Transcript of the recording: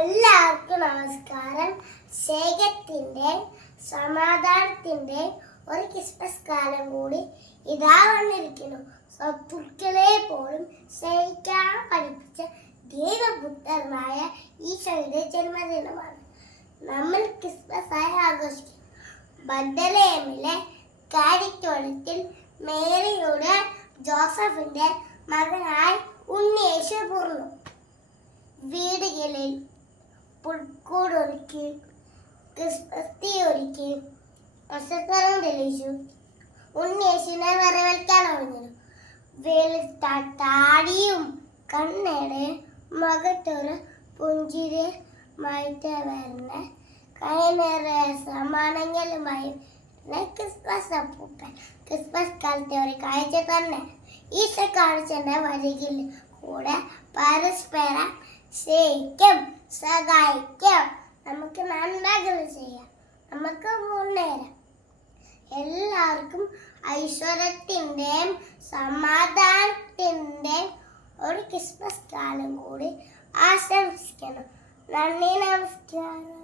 എല്ലാവർക്കും നമസ്കാരം. സ്നേഹത്തിന്റെ സമാധാനത്തിന്റെ ഒരു ക്രിസ്മസ് കാലം കൂടി ഇതാ വന്നിരിക്കുന്നു. ശത്രുക്കളെ പോലും സ്നേഹിക്കാൻ പഠിപ്പിച്ച ദൈവപുത്രനായ ഈശോയുടെ ജന്മദിനമാണ് നമ്മൾ ക്രിസ്മസ് ആയി ആഘോഷിക്കുന്നത്. ബത്ലഹേമിലെ കാലിത്തൊഴുത്തിൽ മേരിയുടെ ജോസഫിന്റെ മകനായി ഉണ്ണിയേശു പിറന്നു. വീടുകളിൽ പുൽക്കൂടൊരുക്കി ക്രിസ്മസ് തീ ഒരുക്കി നക്ഷത്രം തെളിയിച്ചു. ഉണ്ണിയേശുവിനെ വരവേൽക്കാൻ ഒഴിഞ്ഞു. വെളുത്ത താടിയും കണ്ണയുടെ മുഖത്തൊരു പുഞ്ചിരിയുമായിട്ട് വരുന്ന കൈ നിറയെ സമ്മാനങ്ങളുമായി ക്രിസ്മസ് അപ്പൂപ്പൻ. ക്രിസ്മസ് കാലത്തെ ഒരു കാഴ്ച തന്നെ. ഈശോ കാണിച്ചെന്റെ വഴിയിൽ കൂടെ പരസ്പരം സ്നേഹിക്കും, സഹായിക്കും, നമുക്ക് നന്മകൾ ചെയ്യാം, നമുക്ക് മുന്നേറാം. എല്ലാവർക്കും ഐശ്വര്യത്തിൻ്റെയും സമാധാനത്തിൻ്റെയും ഒരു ക്രിസ്മസ് കാലം കൂടി ആശംസിക്കണം. നന്ദി, നമസ്കാരം.